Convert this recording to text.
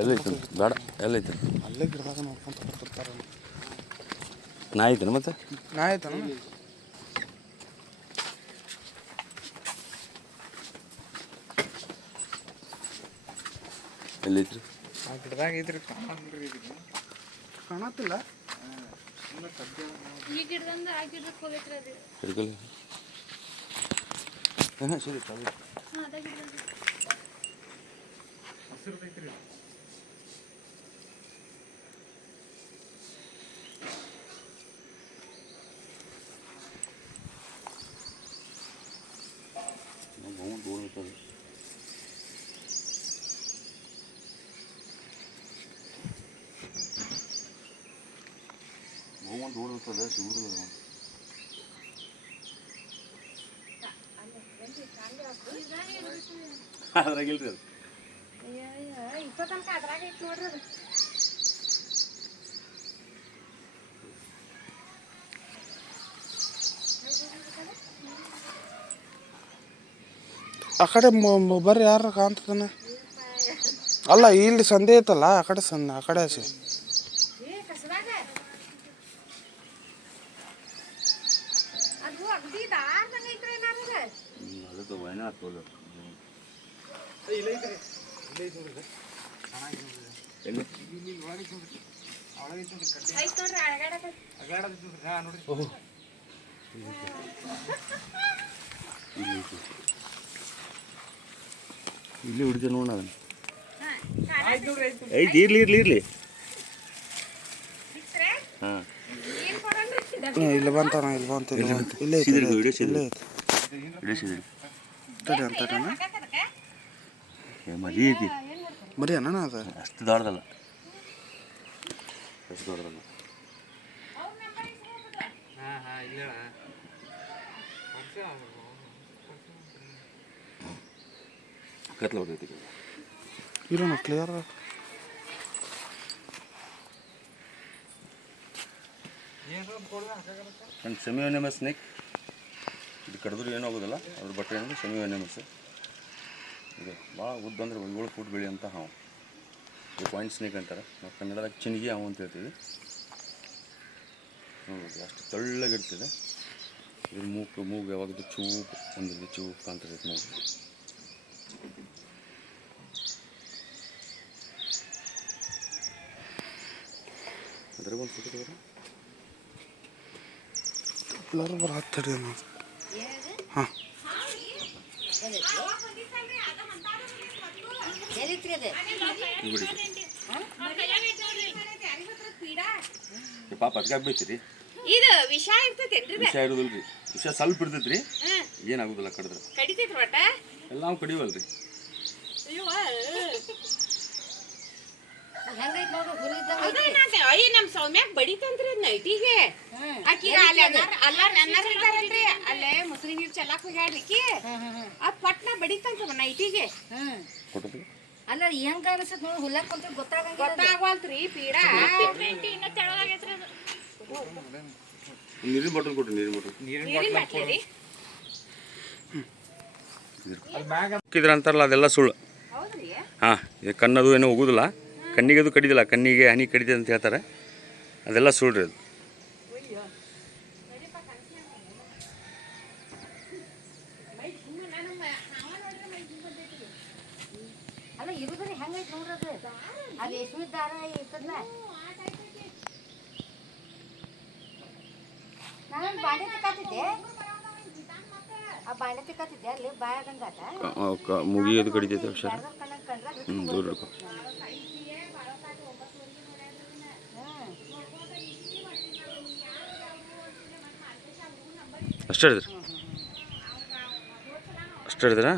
ಎಲ್ಲೈತೆ ಬೇಡ ಎಲ್ಲೈತೆ ಅಲ್ಲೇ ಗಿಡದಾಗ ನೋಡ್ಕೊಂತ ಬರ್ತಿರ್ತಾರೆ. ನಾ ಐತೇನು ಮತ್ತೆ ನಾ ಆಯ್ತಾನ ಎಲ್ಲೈತ್ರಿ ಆ ಗಿಡದಾಗ ಐತ್ರಿ ಕಾಣತ್ತಿಲ್ಲ. ಈ ಗಿಡದಿಂದ ಆ ಗಿಡಕ್ಕೆ ಹೋಗೈತ್ರಿ ಅದು. ಹಿಡ್ಕಲ್ಲ ಹಾಂ ಸರಿ ಹಾಂ ಅದ ಗಿಡದಿಂದ ಹಸಿರುದೈತ್ರಿ. ದೂರ ಇರ್ತದೆ. ಬಹುಮಂದು ದೂರ ಇರ್ತದೆ ಸಿಗುದಿಲ್ಲ. ಅದ್ರಾಗಿಲ್ರಿ ಅದು 20 ತನಕ ಅದ್ರಾಗ ಐತಿ ನೋಡ್ರಿ ಅದು. ಆ ಕಡೆ ಬರ್ರಿ ಯಾರು ಕಾಣ್ತದನ. ಅಲ್ಲ ಇಲ್ಲಿ ಸಂದೆ ಐತಲ್ಲ ಆ ಕಡೆ ಆ ಕಡೆ ಹಸಿ ಅದು ವೈನ ತೋಲು ಇಲ್ಲಿ ಹುಡುಗ ನೋಡ ಅದನ್ನು ಐತಿ ಇರ್ಲಿ ಇರ್ಲಿ ಇರ್ಲಿ. ಹಾಂ ಇಲ್ಲಿ ಬಂತಾನ ಇಲ್ಲಿ ಬಂತ ಇಲ್ಲೇ ಇಲ್ಲೇ ಅಂತಾನ ಮರಿ ಐತಿ ಮರಿ ಅಣ್ಣ ಅದ ಅಷ್ಟು ದೊಡ್ಡದಲ್ಲ ಅಷ್ಟು ದೊಡ್ಡದಲ್ಲ. ಕತ್ಲ ಬರ್ತೈತಿ ಇರೋಣ ಕ್ಲಿಯರ್. ನನ್ನ ಸೆಮಿ ವೆನೆಮಸ್ ಸ್ನೇಕ್ ಇದು ಕಡಿದ್ರು ಏನಾಗೋದಿಲ್ಲ. ಅದ್ರ ಬಟ್ಟೆ ಏನಂದ್ರೆ ಸೆಮಿ ವೆನೆಮಸ್. ಇದು ಭಾಳ ಉದ್ದ ಅಂದ್ರೆ 7 ಫೂಟ್ ಬೆಳೆಯಂತ ಹಾವು. ಇದು ಪಾಯಿಂಟ್ ಸ್ನೇಕ್ ಅಂತಾರೆ. ನಾವು ಕನ್ನಡದಾಗ ಚಿನಿಗೆ ಹಾವು ಅಂತ ಹೇಳ್ತೀವಿ. ನೋಡ್ರಿ ಅಷ್ಟು ತೆಳ್ಳಗಿರ್ತದೆ. ಇದ್ರ ಮೂಗು ಯಾವಾಗಲೂ ಚೂಪ್ ಒಂದಿದೆ ಚೂಪ್ ಕಾಣ್ತದೆ ಮೂಗು. ಅದ್ರಾಗ ಒಂದು ಫೋಟೋ ತಗೋರ ಎಲ್ಲರೂ ಬರ ಹತ್ತರಿ ಹಾಂ ಪಾಪ ಅದಕ್ಕೆ ಆಗ್ಬೇಕ್ರಿ. ಇದು ವಿಷ ಇರ್ತೈತೇನ್ರಿ? ವಿಷ ಇರೋದಿಲ್ರಿ. ವಿಷ ಸ್ವಲ್ಪ ಇರ್ತೈತ್ರಿ. ಏನಾಗುದಿಲ್ಲ ಕಡಿದ್ರೆ ಕಡಿತೈತ್ರಿ ಒಟ್ಟ ಎಲ್ಲ ನಾವು ಕಡಿವಲ್ರಿ. ನಮ್ ಸೌಮ್ಯಾಗ ಬಡಿತಂತ್ರಿ ನೈಟಿಗೆ. ಆಕಿ ಅಲ್ಲ ನನ್ನರ್ರಿ ಅಲ್ಲೇ ಮುಸ್ರಿ ನೀರ್ ಚೆಲ್ಲಾಕ್ ಹೋಗ್ಯಾಡ್ರಿಕಿ ಆ ಪಟ್ನ ಬಡಿತಂತ ನೈಟಿಗೆ. ಅಲ್ಲ ಹೆಂಗ ಅನ್ಸತ್ ನೋಡಿ ಹುಲ್ಲಾಕ್ ಕುಂತ್ರೆ ಗೊತ್ತಾಗವಲ್ತ್ರಿ ಪೀಡಾ. ನೀರಿನ ಬಾಟಲ್ ಕೊಡ್ರಿ. ನೀರಿನ ಬಾಟಲ್ ಇದ್ರ ಅಂತಾರಲ್ಲ ಅದೆಲ್ಲ ಸುಳ್ಳು. ಹಾಂ ಇದು ಕಣ್ಣದು ಏನೋ ಹೋಗುದಿಲ್ಲ. ಕಣ್ಣಿಗೆ ಅದು ಕಡಿದಿಲ್ಲ. ಕಣ್ಣಿಗೆ ಹನಿ ಕಡಿದೆ ಅಂತ ಹೇಳ್ತಾರೆ. ಅದೆಲ್ಲ ಸುಳ್ಳ್ರಿ ಅದು. ಅಲ್ಲ ಇರುದ್ರಿ ಹೆಂಗೈತಿ ನೋಡ್ರದು. ಅಲ್ಲಿ ರೇಷ್ಮೆ ದಾರ ಇರ್ತದಲ್ಲ. ನಾನು ಬಾಂಡೆ ತಿಕ್ಕಾತಿದ್ದೆ. ಆ ಬಾಂಡೆ ತಿಕ್ಕಾತಿದ್ದೆ ಅಲ್ಲಿ ಬಾಯಾಗಂಗಾತ ಮುಗಿ ಅದು ಕಡಿತೈತೆ ಅಕ್ಷರ. ದೂರ ಹಿಡ್ಕೊ. ಅಷ್ಟು ಹೇಳಿದ್ರಿ ಅಷ್ಟು ಹೇಳಿದ್ರಾ?